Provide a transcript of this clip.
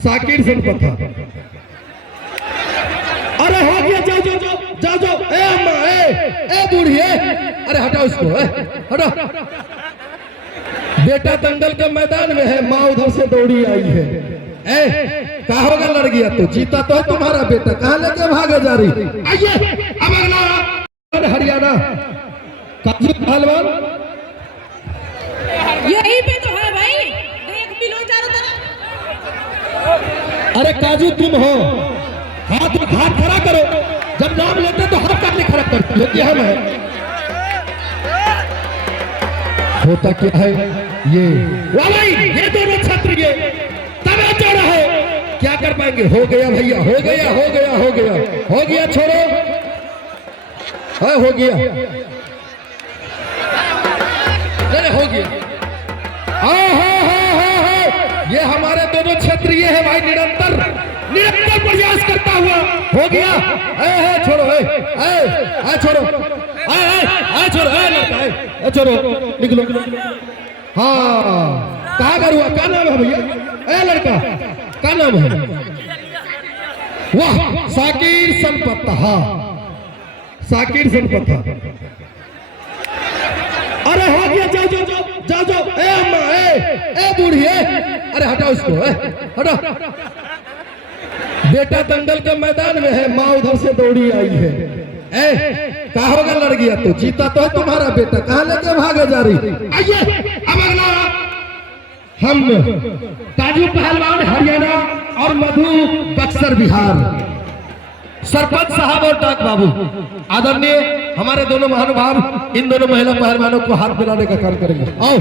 साकिर संपत था। अरे हो गया, जाओ जाओ जाओ जाओ जाओ। ए अम्मा, ए बूढ़ी, अरे हटाओ इसको, हटाओ। बेटा दंगल के मैदान में है, माँ उधर से दौड़ी आई है। कहा होगा लड़ गया तो जीता तो है तुम्हारा बेटा, कहाँ लेके भागे जा रही। आइए अब अगला हरियाणा काजू पहलवान, यही पे तो है भाई, एक किलो चारों तरफ। अरे काजू तुम हो, हाथ खड़ा करो, जब नाम लेते तो हाथ काटने खड़ा करते हो, हम है। होता क्या है ये, भाई ये दोनों क्षत्रिय तमाचा रहे, क्या कर पाएंगे। हो गया भैया, हो गया हो गया हो गया हो गया, छोड़ो, हाँ हो गया, हो गया। ये हमारे दोनों क्षेत्रीय है भाई, निरंतर प्रयास करता हुआ हो गया। छोड़ो, छोड़ो, छोड़ो, छोड़ो, निकलो। हाँ कहाँ कर हुआ, क्या नाम है भैया, लड़का क्या नाम है। वाह, साकिर संपत। हाँ साकिर संपत था। अरे हो गया, जाओ जाओ जाओ जाओ जाओ। ए अम्मा, ए बूढ़ी, अरे हटाओ इसको, हटाओ। बेटा दंगल के मैदान में है, माँ उधर से दौड़ी आई है। कहा होगा लड़ गया तो जीता तो है तुम्हारा बेटा, कहाँ लेके भागे जा रही। आइए अब अगला हम काजू पहलवान हरियाणा और मधु बक्सर बिहार, सरपंच साहब और डाक बाबू आदरणीय हमारे दोनों महानुभाव इन दोनों महिला पहलवानों को हाथ मिलाने का काम करेंगे। आओ।